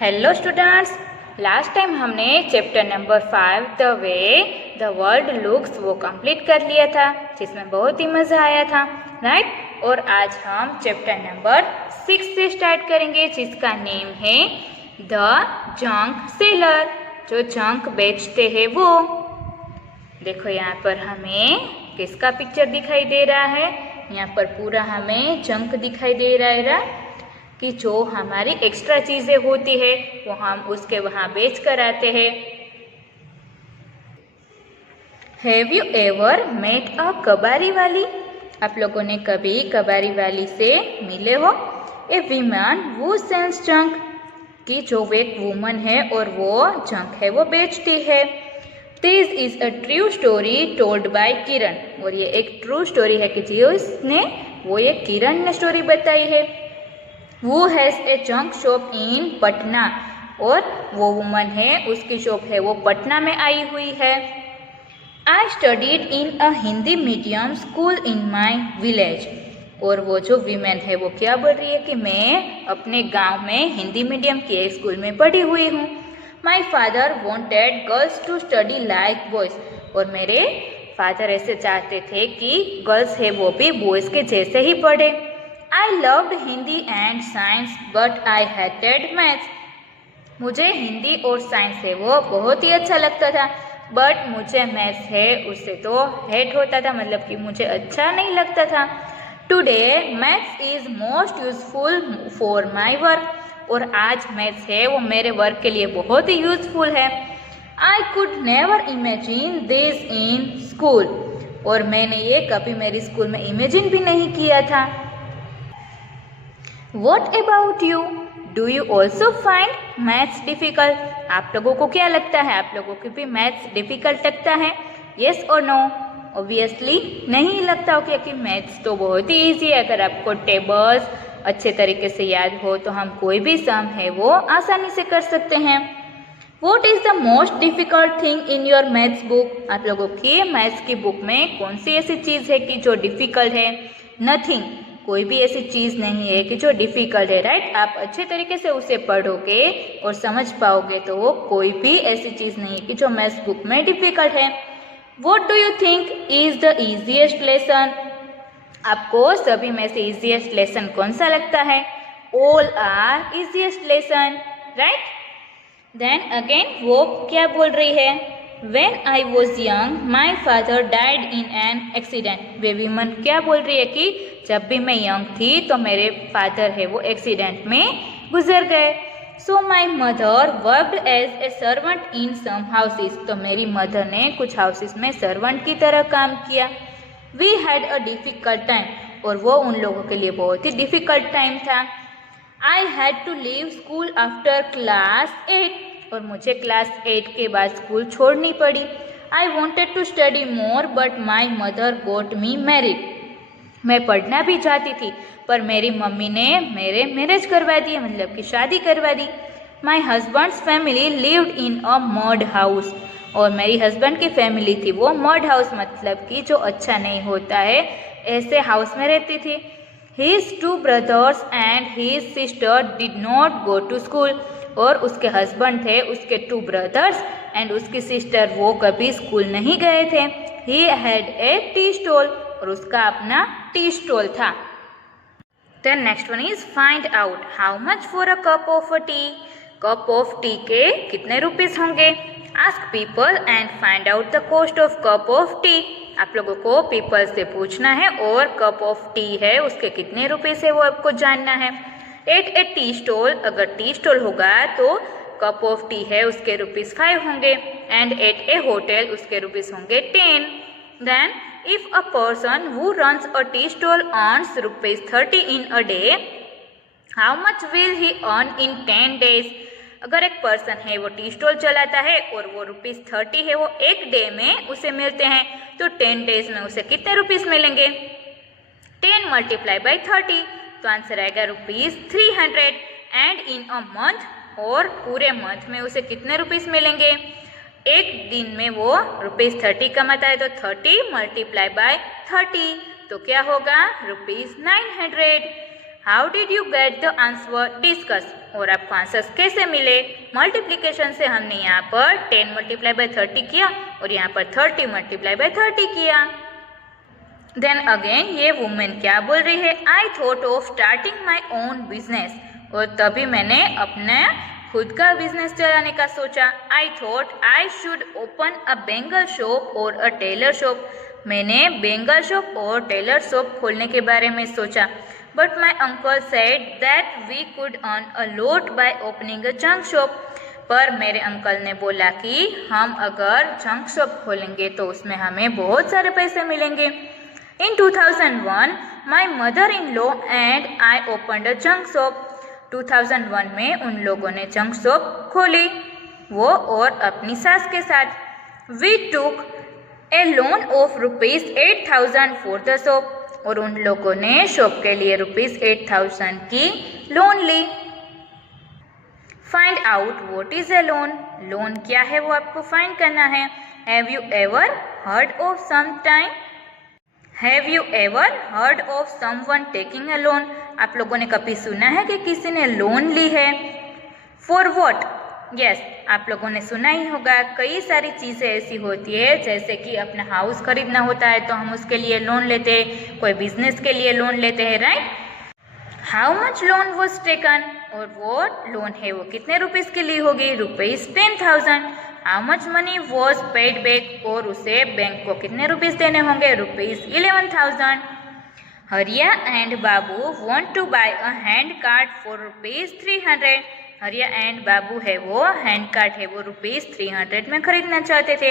Hello students, last time हमने chapter number 5 the way the world looks वो complete कर लिया था, जिसमें बहुत ही मज़ा आया था, राइट। और आज हम चैप्टर नंबर 6 से स्टार्ट करेंगे, जिसका नेम है द जंक सेलर, जो जंक बेचते हैं वो। देखो यहाँ पर हमें किसका पिक्चर दिखाई दे रहा है। यहाँ पर पूरा हमें जंक दिखाई दे रहा है कि जो हमारी एक्स्ट्रा चीज़ें होती है वो हम उसके वहाँ बेच कर आते हैं। Have you ever met a kabari वाली? आप लोगों ने कभी कबारी वाली से मिले हो? ए वीमन वो सेल्स जंक, कि जो एक वुमन है और वो जंक है वो बेचती है। This is a true story told by Kiran, और ये एक ट्रू स्टोरी है कि जिसने वो ये किरण ने स्टोरी बताई है। Who has a junk shop in Patna, और वो वुमन है उसकी शॉप है वो पटना में आई हुई है। I studied in a Hindi medium school in my village, और वो जो वीमेन है वो क्या बोल रही है कि मैं अपने गांव में हिंदी मीडियम की एक स्कूल में पढ़ी हुई हूँ। My father wanted girls to study like boys, और मेरे फादर ऐसे चाहते थे कि गर्ल्स है वो भी बॉयज़ के जैसे ही पढ़े। I loved Hindi and science but I hated maths, मुझे हिंदी और साइंस है वो बहुत ही अच्छा लगता था, बट मुझे मैथ्स है उससे तो हेट होता था, मतलब कि मुझे अच्छा नहीं लगता था। Today maths is most useful for my work, और आज मैथ्स है वो मेरे वर्क के लिए बहुत ही यूजफुल है। I could never imagine this in school, और मैंने ये कभी मेरी स्कूल में इमेजिन भी नहीं किया था। What about you? Do you also find maths difficult? आप लोगों को क्या लगता है, आप लोगों को भी मैथ्स डिफिकल्ट लगता है? Yes or no? Obviously नहीं लगता हो, क्योंकि मैथ्स तो बहुत ही ईजी है। अगर आपको टेबल्स अच्छे तरीके से याद हो तो हम कोई भी सम है वो आसानी से कर सकते हैं। What is the most difficult thing in your maths book? आप लोगों की मैथ्स की बुक में कौन सी ऐसी चीज़ है कि जो डिफिकल्ट है? Nothing, कोई भी ऐसी चीज़ नहीं है कि जो डिफ़िकल्ट है, राइट। आप अच्छे तरीके से उसे पढ़ोगे और समझ पाओगे तो वो कोई भी ऐसी चीज़ नहीं है कि जो मैथ्स बुक में डिफ़िकल्ट है। What do you think is the easiest lesson? आपको सभी में से easiest lesson कौन सा लगता है? All are easiest lesson, right? Then again वो क्या बोल रही है? When I was young, my father died in an accident. वे विमन क्या बोल रही है कि जब भी मैं यंग थी तो मेरे फादर है वो एक्सीडेंट में गुजर गए। So my mother worked as a servant in some houses. तो मेरी मदर ने कुछ हाउसेस में सर्वेंट की तरह काम किया। We had a difficult time, और वो उन लोगों के लिए बहुत ही डिफ़िकल्ट टाइम था। I had to leave school after class 8, और मुझे क्लास 8 के बाद स्कूल छोड़नी पड़ी। I wanted to study more but my mother got me married. मैं पढ़ना भी चाहती थी पर मेरी मम्मी ने मेरे मैरिज करवा दी, मतलब कि शादी करवा दी। My husband's family lived in a mud house, और मेरी हस्बैंड की फैमिली थी वो मड हाउस, मतलब कि जो अच्छा नहीं होता है ऐसे हाउस में रहती थी। His 2 brothers and his sister did not go to school, और उसके हस्बैंड थे उसके 2 ब्रदर्स एंड उसकी सिस्टर वो कभी स्कूल नहीं गए थे। He had a tea stall, और उसका अपना टी स्टॉल था। Then next one is find out how much for a cup of a tea. Cup of T के कितने रुपीस होंगे? Ask people and find out the cost of cup of tea. आप लोगों को people से पूछना है और कप ऑफ टी है उसके कितने रुपीस है वो आपको जानना है। एट ए टी स्टॉल, अगर टी स्टॉल होगा तो कप ऑफ टी है उसके रुपीस 5 होंगे, एंड एट ए होटल उसके रुपीस होंगे 10। Then if a person who runs a tea stall earns rupees 30 in a day, how much will he earn in 10 days? अगर एक person है वो tea stall चलाता है और वो रुपीस 30 है वो एक डे में उसे मिलते हैं, तो 10 days में उसे कितने रुपीस मिलेंगे? 10 मल्टीप्लाई बाई 30, तो आंसर आएगा rupees 300। And in a month, और पूरे मंथ में उसे कितने रुपीस मिलेंगे? एक दिन में वो रुपीस 30 कमाता है, तो 30 मल्टीप्लाई बाय 30, तो क्या होगा? Rupees 900। How did you get the answer? Discuss. और आपको आंसर्स कैसे मिले? मल्टीप्लिकेशन से हमने यहाँ पर 10 मल्टीप्लाई बाय 30 किया और यहाँ पर 30 मल्टीप्लाई बाय 30 किया। देन अगेन ये वुमेन क्या बोल रही है? I thought of starting my own business, और तभी मैंने अपने खुद का बिजनेस चलाने का सोचा। I thought I should open a bangle shop और अ टेलर शॉप, मैंने बेंगल शॉप और टेलर शॉप खोलने के बारे में सोचा। But my uncle said that we could earn a lot by opening a junk shop, पर मेरे अंकल ने बोला कि हम अगर जंक शॉप खोलेंगे तो उसमें हमें बहुत सारे पैसे मिलेंगे। In 2001, my mother-in-law and I opened a junk shop. 2001 में उन लोगों ने जंक शॉप खोली, वो और अपनी सास के साथ। We took a loan of ₹8,000 for the shop, और उन लोगों ने शॉप के लिए ₹8,000 की लोन ली। Find out what is a loan. Loan क्या है वो आपको फाइंड करना है। Have you ever heard of Have you ever heard of someone taking a loan? आप लोगों ने कभी सुना है कि किसी ने लोन ली है? For what? Yes, आप लोगों ने सुना ही होगा। कई सारी चीज़ें ऐसी होती है, जैसे कि अपना हाउस खरीदना होता है तो हम उसके लिए लोन लेते हैं, कोई बिजनेस के लिए लोन लेते हैं, right? How much loan was taken, और वो लोन है वो कितने रुपीज़ के लिए होगी? ₹10,000। How much money was paid back, और उसे बैंक को कितने रुपीज़ देने होंगे? ₹11,000। Hariya and Babu want to buy a hand cart for ₹300। Hariya and बाबू है वो हैंड कार्ड है वो ₹300 में खरीदना चाहते थे।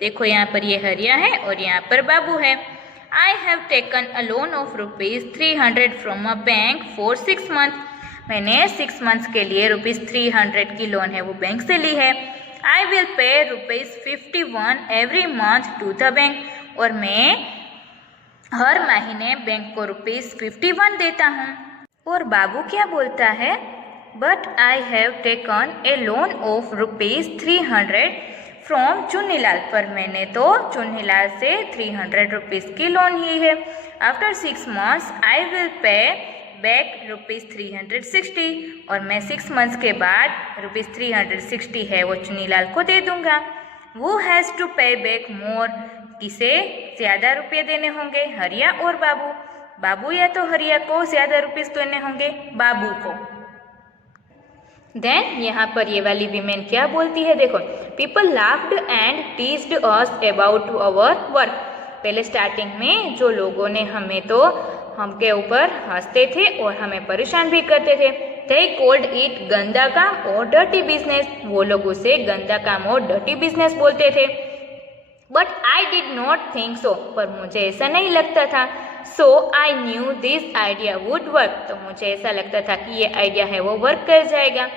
देखो यहाँ पर ये हरिया है और यहाँ पर बाबू है। I have taken a loan of ₹300 from a bank for 6 month. मैंने 6 मंथ्स के लिए ₹300 की लोन है वो बैंक से ली है। I will pay ₹51 every month to the bank, और मैं हर महीने बैंक को ₹51 देता हूँ। और बाबू क्या बोलता है? But I have taken a loan of ₹300 from Chunnilal, पर मैंने तो चुन्नीलाल से ₹300 की लोन ली है। After 6 months I will pay back ₹360, और मैं 6 मंथ्स के बाद ₹360 है वो चुनीलाल को दे दूंगा। वो हैज़ टू पे बैक मोर, किसे ज़्यादा रुपये देने होंगे? हरिया और बाबू। बाबू या तो हरिया को ज़्यादा रुपये देने होंगे? बाबू को। देन यहाँ पर ये वाली वीमेन क्या बोलती है? देखो, people laughed and teased us about our work. पहले स्टार्टिंग में जो लोगों ने हमें तो हमके ऊपर हंसते थे और हमें परेशान भी करते थे। They called it गंदा काम और डर्टी बिजनेस, वो लोग उसे गंदा काम और डर्टी बिजनेस बोलते थे। But I did not think so, पर मुझे ऐसा नहीं लगता था। So I knew this idea would work, तो मुझे ऐसा लगता था कि ये आइडिया है वो वर्क कर जाएगा।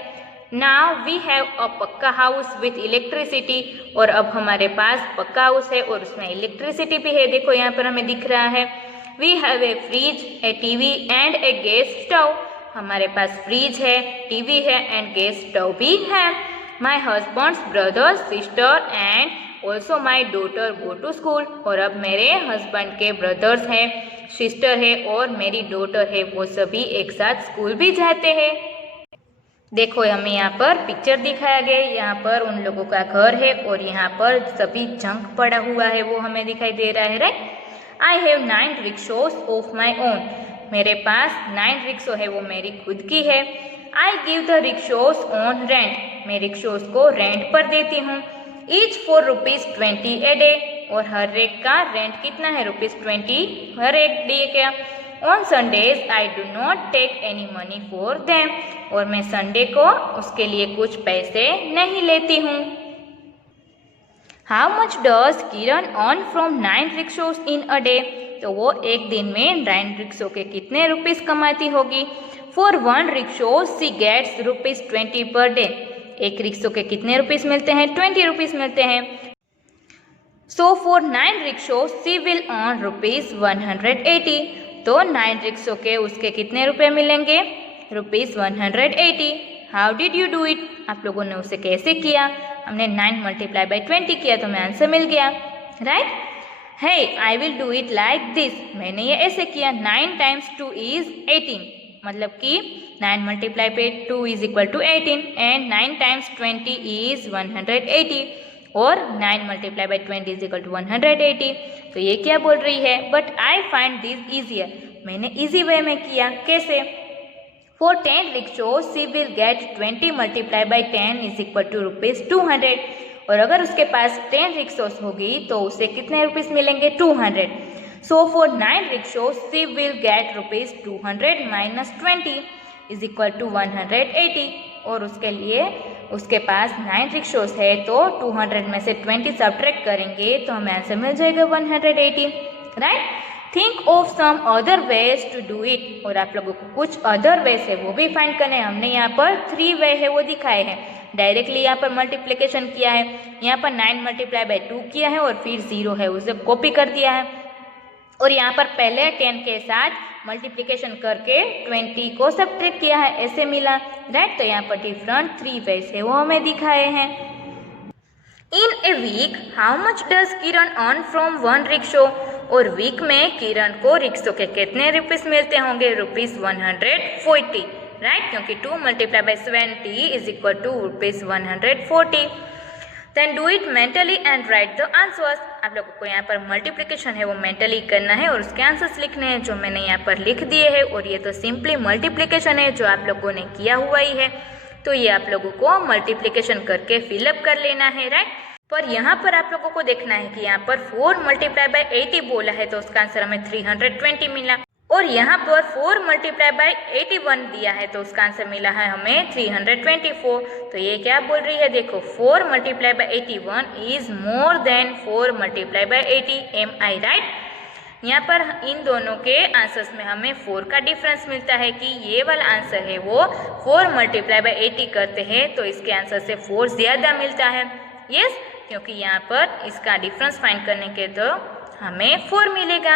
Now we have a पक्का हाउस विथ इलेक्ट्रिसिटी, और अब हमारे पास पक्का हाउस है और उसमें इलेक्ट्रिसिटी भी है। देखो यहाँ पर हमें दिख रहा है। We have a fridge, a TV and a gas stove. हमारे पास फ्रिज है, टीवी है एंड गैस स्टोव भी है। My husband's brother, sister and also my daughter go to school, और अब मेरे हस्बैंड के ब्रदर्स हैं, सिस्टर है और मेरी डॉटर है, वो सभी एक साथ स्कूल भी जाते हैं। देखो हमें यहाँ पर पिक्चर दिखाया गया है, यहाँ पर उन लोगों का घर है और यहाँ पर सभी जंक पड़ा हुआ है वो हमें दिखाई दे रहा है, right? I have 9 rickshaws of my own, मेरे पास 9 रिक्शो है वो मेरी खुद की है। I give the rickshaws on rent, मैं रिक्शोज को रेंट पर देती हूँ। ईच फॉर ₹20 ए डे, और हर एक का रेंट कितना है? ₹20 हर एक डे का। On Sundays I do not take any money for them, और मैं संडे को उसके लिए कुछ पैसे नहीं लेती हूँ। How much does Kiran earn from 9 rickshaws in a day, तो वो एक दिन में 9 रिक्शो के कितने रुपीस कमाती होगी? For 1 rickshaw C gets ₹20 per day, एक रिक्शो के कितने रुपीस मिलते हैं? 20 रुपीस मिलते हैं। So for 9 rickshaws she will earn ₹180, तो 9 रिक्शो के उसके कितने रुपए मिलेंगे? ₹180। How did you do it, आप लोगों ने उसे कैसे किया? हमने 9 मल्टीप्लाई बाई 20 किया तो हमें आंसर मिल गया, right? Hey I will do it like this, मैंने ये ऐसे किया। 9 टाइम्स 2 इज 18, मतलब कि 9 multiply by 2 is equal to 18 and 9 times 20 is 180 और 9 multiply by 20 is equal to 180। तो ये क्या बोल रही है, but I find this easier, मैंने इजी वे में किया। कैसे? For 10 rickshaws she will get 20 multiply by 10 is equal to ₹200। और अगर उसके पास 10 रिक्शोज होगी तो उसे कितने रुपीस मिलेंगे? 200। So for 9 rickshaws she will get ₹200 minus 20 is equal to 180। और उसके लिए उसके पास 9 रिक्शोज है तो 200 में से 20 सब्ट्रैक्ट करेंगे तो हमें आंसर मिल जाएगा 180, right. Think of some other ways to do it. और आप लोगों को कुछ अदर वेज है वो भी फाइंड करने हैं। हमने यहाँ पर 3 वे है वो दिखाए हैं। डायरेक्टली यहाँ पर मल्टीप्लिकेशन किया है, यहाँ पर 9 मल्टीप्लाई बाई 2 किया है और फिर 0 है उसे कॉपी कर दिया है, और यहाँ पर पहले 10 के साथ मल्टीप्लिकेशन करके 20 को सब्ट्रैक्ट किया है, ऐसे मिला, राइट। तो यहाँ पर डिफरेंट 3 वेज है वो हमें दिखाए हैं। In a week how much does Kiran earn from 1 rickshaw. और वीक में किरण को रिक्शो के कितने रुपीस मिलते होंगे? ₹140, राइट, क्योंकि 2 multiply by 70 is equal to ₹140। Then do it mentally and write the answers. आप लोगों को यहाँ पर मल्टीप्लिकेशन है वो मेंटली करना है और उसके आंसर्स लिखने हैं जो मैंने यहाँ पर लिख दिए हैं। और ये तो सिंपली मल्टीप्लिकेशन है जो आप लोगों ने किया हुआ ही है, तो ये आप लोगों को मल्टीप्लिकेशन करके फिलअप कर लेना है, राइट। पर यहाँ पर आप लोगों को देखना है कि यहाँ पर 4 मल्टीप्लाई बाई 80 बोला है तो उसका आंसर हमें 320 मिला, और यहाँ पर 4 मल्टीप्लाई बाई 81 दिया है तो उसका आंसर मिला है हमें 324। तो ये क्या बोल रही है, देखो 4 multiply by 81 is more than 4 multiply by 80। Am I right? यहाँ पर इन दोनों के आंसर्स में हमें 4 का डिफरेंस मिलता है कि ये वाला आंसर है वो 4 मल्टीप्लाई बाई 80 करते हैं तो इसके आंसर से 4 ज़्यादा मिलता है। यस, क्योंकि यहाँ पर इसका डिफरेंस फाइंड करने के तो हमें 4 मिलेगा,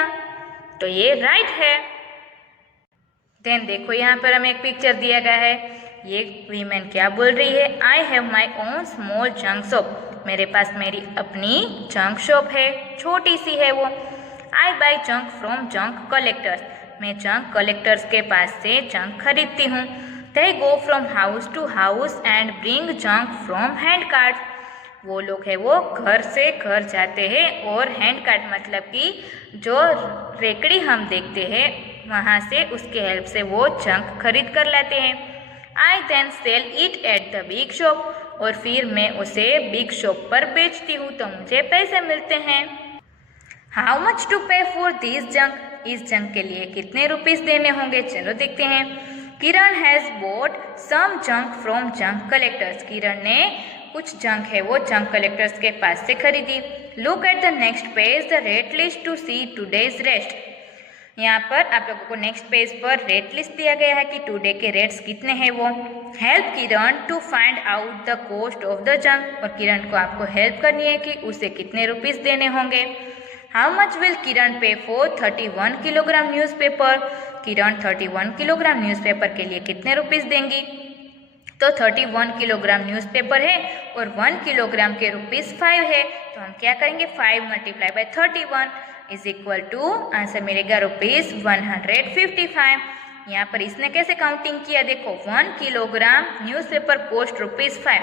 तो ये राइट है। देन देखो यहाँ पर हमें एक पिक्चर दिया गया है। ये वीमेन क्या बोल रही है, I have my own small junk shop. मेरे पास मेरी अपनी जंक शॉप है, छोटी सी है वो। I buy junk from junk collectors. मैं जंक कलेक्टर्स के पास से जंक खरीदती हूँ। They go from house to house and bring junk from hand cart. वो लोग है वो घर से घर जाते हैं और हैंड कार्ड मतलब कि जो रेकड़ी हम देखते हैं वहाँ से उसके हेल्प से वो जंक खरीद कर लाते हैं। I then sell it at the big shop. और फिर मैं उसे बिग शॉप पर बेचती हूँ तो मुझे पैसे मिलते हैं। How much to pay for this junk. इस जंक के लिए कितने रुपीस देने होंगे, चलो देखते हैं। Kiran has bought some junk from junk collectors. Kiran ने कुछ जंक है वो जंक कलेक्टर्स के पास से खरीदी। Look at the next page the rate list to see today's rate. यहाँ पर आप लोगों को नेक्स्ट पेज पर रेट लिस्ट दिया गया है कि टुडे के रेट्स कितने हैं वो। Help Kiran to find out the cost of the junk. और किरण को आपको हेल्प करनी है कि उसे कितने रुपीस देने होंगे। हाउ मच विल किरण पे for 31 kilogram newspaper. Kiran 31 kilogram newspaper के लिए कितने रुपीस देंगी, तो 31 किलोग्राम न्यूज़पेपर है और 1 किलोग्राम के ₹5 है, तो हम क्या करेंगे 5 multiply by 31 is equal to answer मिलेगा ₹155। यहाँ पर इसने कैसे काउंटिंग किया, देखो 1 kilogram newspaper cost ₹5,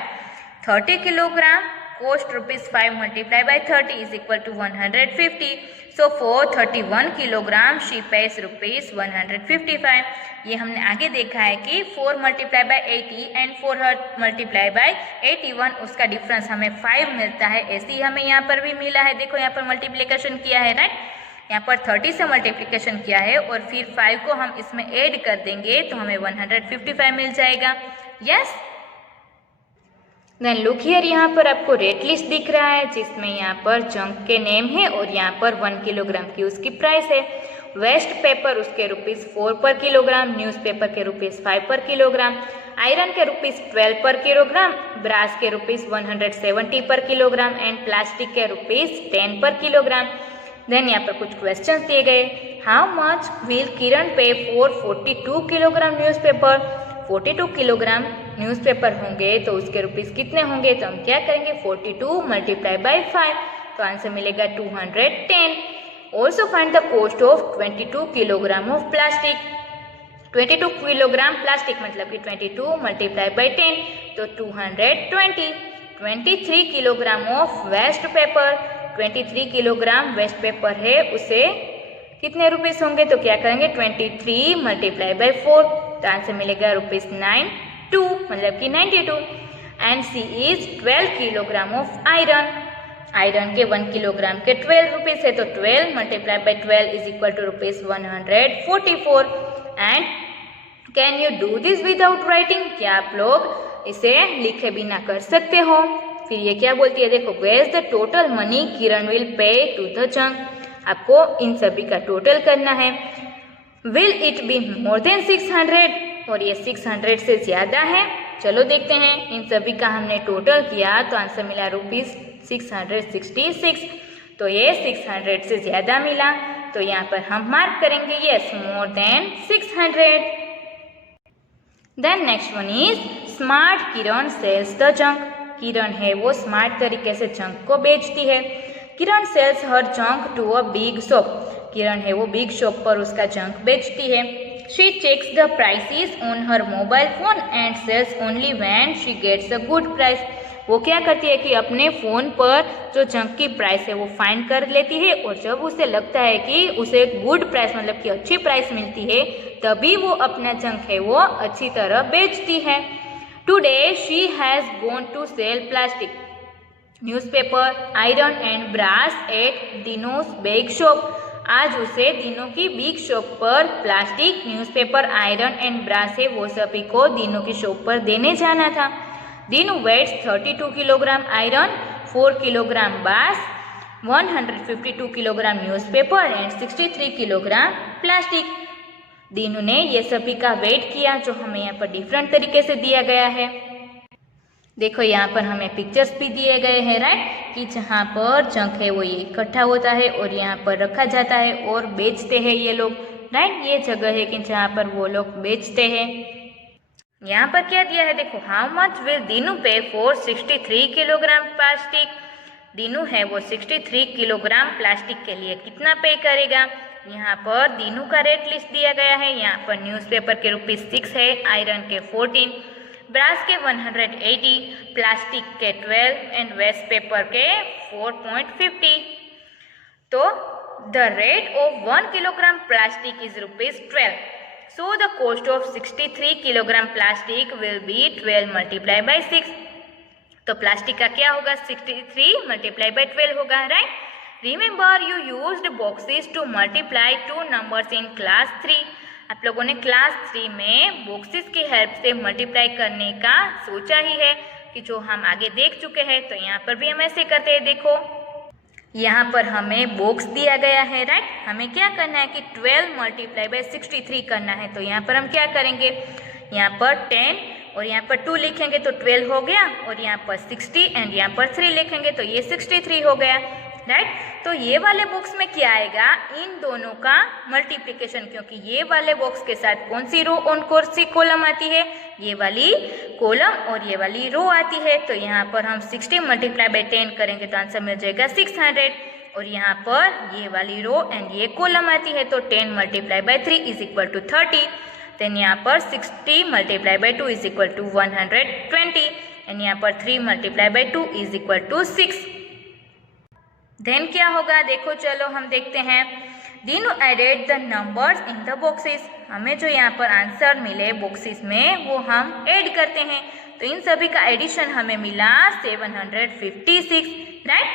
30 kilogram cost ₹5 multiply by 30 is equal to 150। So for 31 kilogram she pays ₹155। ये हमने आगे देखा है कि 4 multiply by 80 and 4 multiply by 81 उसका डिफरेंस हमें 5 मिलता है। ऐसे ही हमें यहाँ पर भी मिला है। देखो यहाँ पर मल्टीप्लिकेशन किया है, राइट। यहाँ पर 30 से मल्टीप्लिकेशन किया है और फिर 5 को हम इसमें ऐड कर देंगे तो हमें 155 मिल जाएगा। यस, देन लुक हियर, यहाँ पर आपको रेट लिस्ट दिख रहा है जिसमें यहाँ पर जंक के नेम है और यहाँ पर 1 किलोग्राम की उसकी प्राइस है। वेस्ट पेपर उसके ₹4 पर किलोग्राम, न्यूज़पेपर के ₹5 पर किलोग्राम, आयरन के ₹12 पर किलोग्राम, ब्रास के ₹170 पर किलोग्राम एंड प्लास्टिक के ₹10 पर किलोग्राम। देन यहाँ पर कुछ क्वेश्चंस दिए गए। हाउ मच विल किरण पे for 42 kilogram newspaper. 42 kilogram newspaper होंगे तो उसके रुपीस कितने होंगे, तो हम क्या करेंगे 42 मल्टीप्लाई बाई 5 तो आंसर मिलेगा 210। Also find the cost of 22 kilogram of plastic. 22 kilogram plastic मतलब कि 22 मल्टीप्लाई बाई 10 तो 220। 23 kilogram of waste paper, 23 kilogram waste paper है, उसे कितने रुपीस होंगे? तो क्या करेंगे 23 मल्टीप्लाई बाई 4 तो आंसर मिलेगा ₹92 मतलब कि 92। And C is 12 kilogram of iron, iron के 1 किलोग्राम के 12 रुपीस है तो 12 multiply by 12 is equal to ₹144। And can you do this without writing, क्या आप लोग इसे लिखे बिना कर सकते हो? फिर ये क्या बोलती है देखो, where the total money Kiran will pay to the junk, आपको इन सभी का टोटल करना है। Will it be more than 600 और ये 600 से ज्यादा है। चलो देखते हैं, इन सभी का हमने टोटल किया तो आंसर मिला ₹666 तो ये 600 से ज्यादा मिला तो यहाँ पर हम मार्क करेंगे yes more than 600। Then next one is smart Kiran sells the junk, Kiran है वो स्मार्ट तरीके से जंक को बेचती है। Kiran sells her junk to a big shop, Kiran है वो बिग शॉप पर उसका जंक बेचती है। She checks the prices on her mobile phone and sells only when she gets a good price, वो क्या करती है कि अपने फ़ोन पर जो जंक की प्राइस है वो फाइंड कर लेती है और जब उसे लगता है कि उसे गुड प्राइस मतलब कि अच्छी प्राइस मिलती है तभी वो अपना जंक है वो अच्छी तरह बेचती है। Today she has gone to sell plastic, newspaper, iron and brass at Dinu's big shop, आज उसे दिनों की बिग शॉप पर plastic, newspaper, iron and brass है वो सभी को दिनों की शॉप पर देने जाना था। Dinu weights 32 kilogram iron, 4 kilogram बास, 152 kilogram newspaper and 63 kilogram plastic. Dinu ने ये सभी का वेट किया जो हमें यहाँ पर डिफरेंट तरीके से दिया गया है। देखो यहाँ पर हमें पिक्चर्स भी दिए गए हैं राइट, कि जहाँ पर जंक है वो ये इकट्ठा होता है और यहाँ पर रखा जाता है और बेचते हैं ये लोग राइट, ये जगह है कि जहाँ पर वो लोग बेचते हैं। यहाँ पर क्या दिया है देखो, how much will Dinu pay for 63 kilogram plastic, Dinu है वो 63 किलोग्राम प्लास्टिक के लिए कितना पे करेगा। यहाँ पर दीनू का रेट लिस्ट दिया गया है, यहाँ पर न्यूज़पेपर के ₹6 है, आयरन के 14, ब्रास के 180, प्लास्टिक के 12 एंड वेस्ट पेपर के 4.50। तो the rate of 1 kilogram plastic is ₹12, so the cost of 63 kilogram plastic will be 12 multiply by 6, तो प्लास्टिक का क्या होगा 63 multiply by 12 होगा right. Remember you used boxes to multiply 2 numbers in class 3, आप लोगों ने क्लास 3 में बॉक्सेस की हेल्प से मल्टीप्लाई करने का सोचा ही है कि जो हम आगे देख चुके हैं, तो यहाँ पर भी हम ऐसे करते हैं। देखो यहाँ पर हमें बॉक्स दिया गया है राइट, हमें क्या करना है कि 12 मल्टीप्लाई बाय 63 करना है, तो यहाँ पर हम क्या करेंगे, यहाँ पर 10 और यहाँ पर 2 लिखेंगे तो 12 हो गया और यहाँ पर 60 एंड यहाँ पर 3 लिखेंगे तो ये 63 हो गया राइट। तो ये वाले बॉक्स में क्या आएगा, इन दोनों का मल्टीप्लिकेशन, क्योंकि ये वाले बॉक्स के साथ कौन सी रो और कौन सी कॉलम आती है, ये वाली कॉलम और ये वाली रो आती है। तो यहाँ पर हम 60 मल्टीप्लाई बाय 10 करेंगे तो आंसर मिल जाएगा 600 और यहाँ पर ये वाली रो एंड ये कॉलम आती है तो 10 multiply by 3 is equal to 30, then यहाँ पर 60 multiply by 2 is equal to 120 and यहाँ पर 3 multiply by 2 is equal to 6। Then क्या होगा देखो, चलो हम देखते हैं। Dinu added the numbers in the boxes, हमें जो यहाँ पर आंसर मिले बॉक्सेस में वो हम ऐड करते हैं, तो इन सभी का एडिशन हमें मिला 756 right.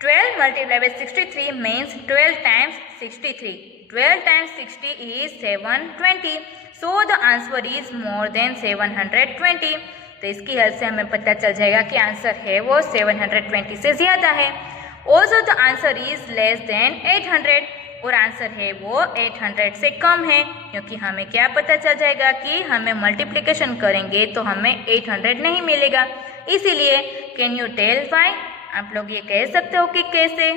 12 multiply by 63 means 12 times 63, 12 times 60 is 720, so the answer is more then 720। तो इसकी हेल्प से हमें पता चल जाएगा कि आंसर है वो 720 से ज़्यादा है। Also the answer is less than 800, और आंसर है वो 800 से कम है, क्योंकि हमें क्या पता चल जाएगा कि हमें मल्टीप्लिकेशन करेंगे तो हमें 800 नहीं मिलेगा। इसीलिए कैन यू टेल व्हाई, आप लोग ये कह सकते हो कि कैसे।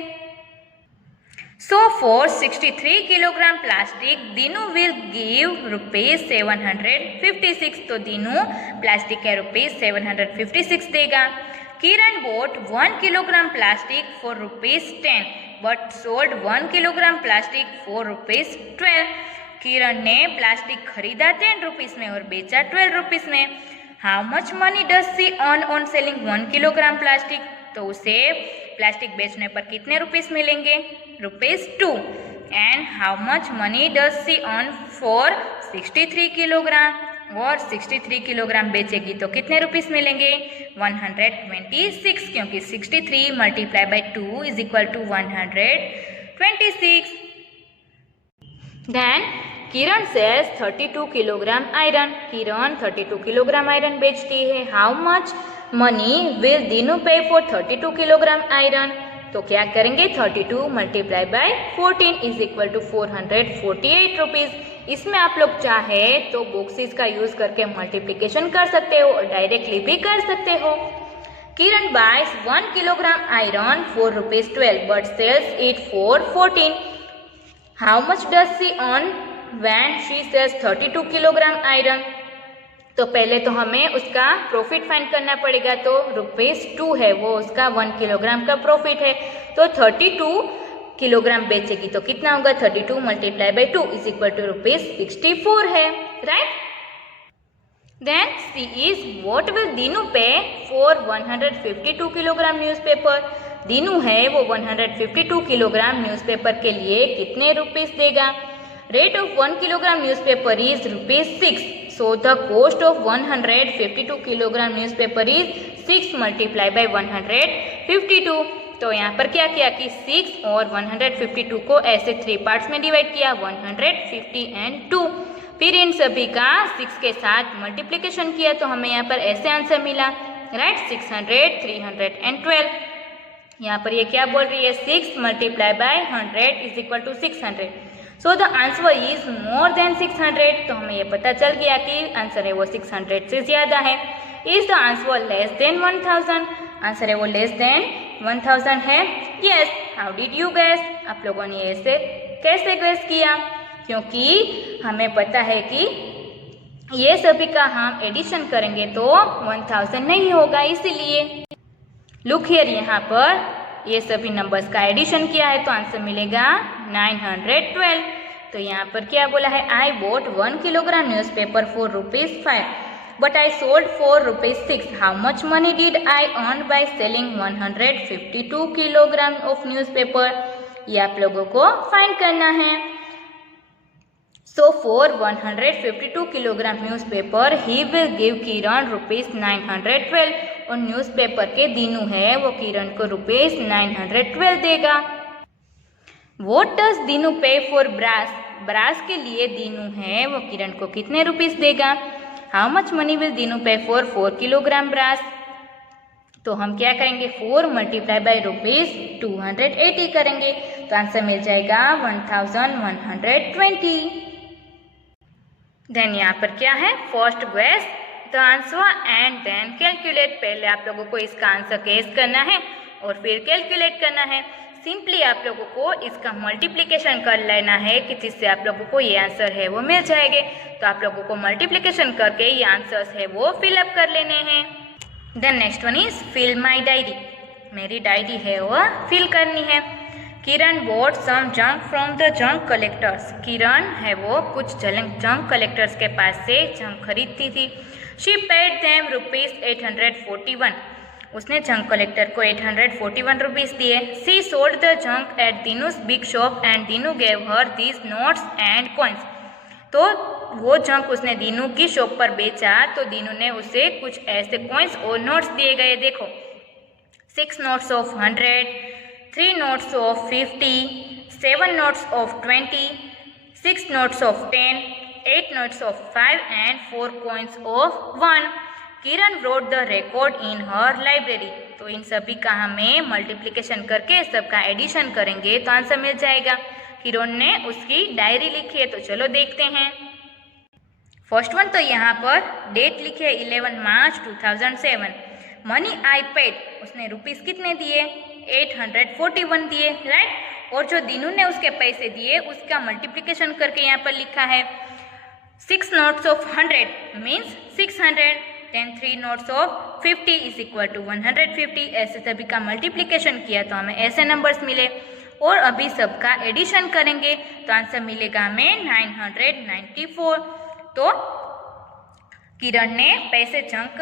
So for 63 kilogram plastic Dinu will give ₹756, तो दीनू प्लास्टिक के ₹756 देगा। किरण bought 1 kilogram plastic for ₹10 but sold 1 kilogram plastic for ₹12. किरण ने प्लास्टिक खरीदा 10 रुपीज में और बेचा 12 रुपीज में। How much money does she earn on selling 1 kilogram plastic? तो उसे प्लास्टिक बेचने पर कितने रुपीस मिलेंगे? ₹2। And how much money does she earn for 63 kilogram? और 63 किलोग्राम बेचेगी तो कितने रुपीस मिलेंगे? 126, क्योंकि 63 multiply by 2 is equal to 126। Then Kiran sells 32 kilogram iron. Kiran 32 kilogram iron बेचती है। How much money will Dinu pay for 32 kilogram iron? तो क्या करेंगे? 32 multiply by 14 is equal to 448 rupees. इसमें आप लोग चाहे तो बॉक्सेस का यूज करके मल्टीप्लिकेशन कर सकते हो और डायरेक्टली भी कर सकते हो। Kiran buys 1 kilogram iron for ₹12 but sells it for 14. How much does she earn when she sells 32 kilogram iron? तो पहले तो हमें उसका प्रॉफिट फाइंड करना पड़ेगा। तो ₹2 है, वो उसका 1 किलोग्राम का प्रॉफिट है। तो 32 किलोग्राम बेचेगी तो कितना होगा? 32 multiply by 2 is equal to ₹64 है, right? Then C is what will Dinu pay for 152 kilogram newspaper? Dinu है वो 152 किलोग्राम न्यूज़पेपर के लिए कितने रुपीस देगा? Rate of 1 kilogram newspaper is ₹6, so the cost of 152 kilogram newspaper is 6 multiply by 152। तो यहाँ पर क्या किया कि 6 और 152 को ऐसे 3 पार्ट्स में डिवाइड किया, 150 एंड 2। फिर इन सभी का 6 के साथ मल्टीप्लिकेशन किया तो हमें यहाँ पर ऐसे आंसर मिला, राइट? 600, 312। यहाँ पर ये क्या बोल रही है? 6 multiply by 100 is equal to 600। So the answer is more than 600। तो हमें ये पता चल गया कि आंसर है वो 600 से ज्यादा है। Is the answer less than 1000? Answer है वो लेस देन 1000 है। Yes. How did you gas? आप लोगों ने ऐसे कैसे गैस किया? क्योंकि हमें पता है कि ये सभी का हम एडिशन करेंगे तो 1000 नहीं होगा, इसीलिए। लुक हियर, यहाँ पर ये सभी नंबर्स का एडिशन किया है तो आंसर मिलेगा 912। तो यहाँ पर क्या बोला है? I bought 1 kilogram newspaper for ₹5 but I sold for ₹6। How much money did I earn by selling 152 kilogram of newspaper? ये आप लोगों को फाइंड करना है। So for 152 kilogram newspaper he will give Kiran ₹912। और न्यूज़पेपर के दीनू है वो किरण को ₹912 देगा। What does Dinu pay for brass? Brass के लिए दीनू है वो किरण को कितने रुपीस देगा? How much money will Dinu pay for 4 kilogram brass? तो हम क्या करेंगे? 4 मल्टीप्लाई बाई ₹280 करेंगे तो आंसर मिल जाएगा 1120। देन यहाँ पर क्या है? First guess the answer and then calculate. पहले आप लोगों को इसका आंसर गेस करना है और फिर कैलकुलेट करना है। सिंपली आप लोगों को इसका मल्टीप्लिकेशन कर लेना है कि जिससे आप लोगों को ये आंसर है वो मिल जाएंगे। तो आप लोगों को मल्टीप्लिकेशन करके ये आंसर्स है वो फिलअप कर लेने हैं। Then next one is fill my diary. मेरी डायरी है वो फिल करनी है। Kiran bought some junk from the junk collectors. Kiran है वो कुछ जंक कलेक्टर्स के पास से जंक खरीदती थी। She paid them ₹841। उसने जंक कलेक्टर को 841 रुपीज दिए। She sold the junk at Dinu's big shop and Dinu gave her these notes and coins. तो वो जंक उसने दीनू की शॉप पर बेचा तो दीनू ने उसे कुछ ऐसे कॉइन्स और नोट्स दिए गए। देखो, 6 notes of 100, 3 notes of 50, 7 notes of 20, 6 notes of 10, 8 notes of 5 and 4 coins of 1. Kiran wrote the record in her library. तो इन सभी का हमें मल्टीप्लिकेशन करके सबका एडिशन करेंगे तो आंसर मिल जाएगा। किरण ने उसकी डायरी लिखी है तो चलो देखते हैं। फर्स्ट वन तो यहाँ पर डेट लिखी है 11 मार्च 2007। मनी आई पेड, उसने रुपीस कितने दिए? 841 दिए, राइट। और जो दीनू ने उसके पैसे दिए उसका मल्टीप्लिकेशन करके यहाँ पर लिखा है 6 notes of 100 means 600, then 3 notes of 50 is equal to 150। ऐसे सभी का मल्टीप्लिकेशन किया तो हमें ऐसे नंबर्स मिले। और अभी सबका एडिशन करेंगे तो आंसर मिलेगा हमें 994। तो किरण ने पैसे जंक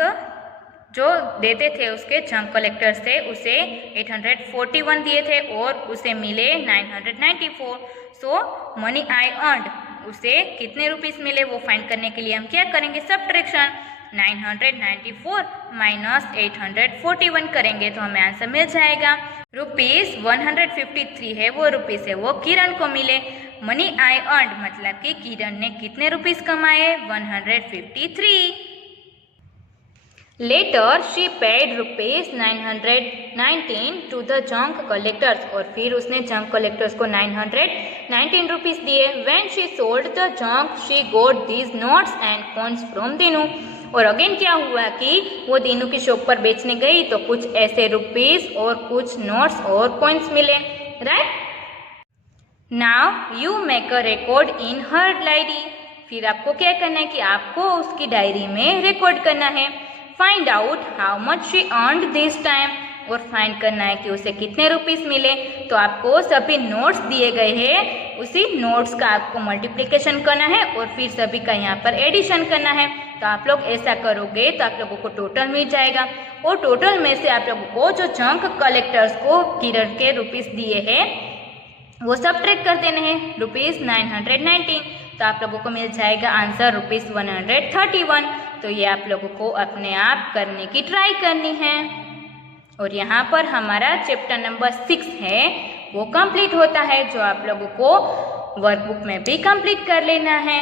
जो देते थे उसके जंक कलेक्टर्स थे उसे 841 दिए थे और उसे मिले 994। सो मनी आई अर्नड, उसे कितने रुपीस मिले वो फाइंड करने के लिए हम क्या करेंगे, सब्ट्रैक्शन। 994 माइनस 841 करेंगे तो हमें आंसर मिल जाएगा रुपीस 153 है वो रुपीस है वो किरण को मिले। मनी आई अर्नड मतलब कि किरण ने कितने रुपीस कमाए, 153। Later she paid rupees 919 to the junk collectors, और फिर उसने जंक कलेक्टर्स को 919 रुपीज दिए। When she sold the junk she got these notes and coins from Dinu, और अगेन क्या हुआ कि वो दीनू की शॉप पर बेचने गई तो कुछ ऐसे रुपीज और कुछ नोट्स और कॉइन्स मिले, right. Now you make a record in her diary, फिर आपको क्या करना है कि आपको उसकी डायरी में रिकॉर्ड करना है। Find out how much she earned this time, और फाइंड करना है कि उसे कितने रुपीस मिले। तो आपको सभी नोट्स दिए गए हैं, उसी नोट्स का आपको मल्टीप्लिकेशन करना है और फिर सभी का यहाँ पर एडिशन करना है। तो आप लोग ऐसा करोगे तो आप लोगों को टोटल मिल जाएगा, और टोटल में से आप लोगों को जो जंक कलेक्टर्स को किरण के रुपीस दिए हैं वो सब ट्रैक कर देने हैं, रुपीस 919। तो आप लोगों को मिल जाएगा आंसर रुपीस 131। तो ये आप लोगों को अपने आप करने की ट्राई करनी है। और यहाँ पर हमारा चैप्टर नंबर 6 है वो कंप्लीट होता है, जो आप लोगों को वर्कबुक में भी कंप्लीट कर लेना है।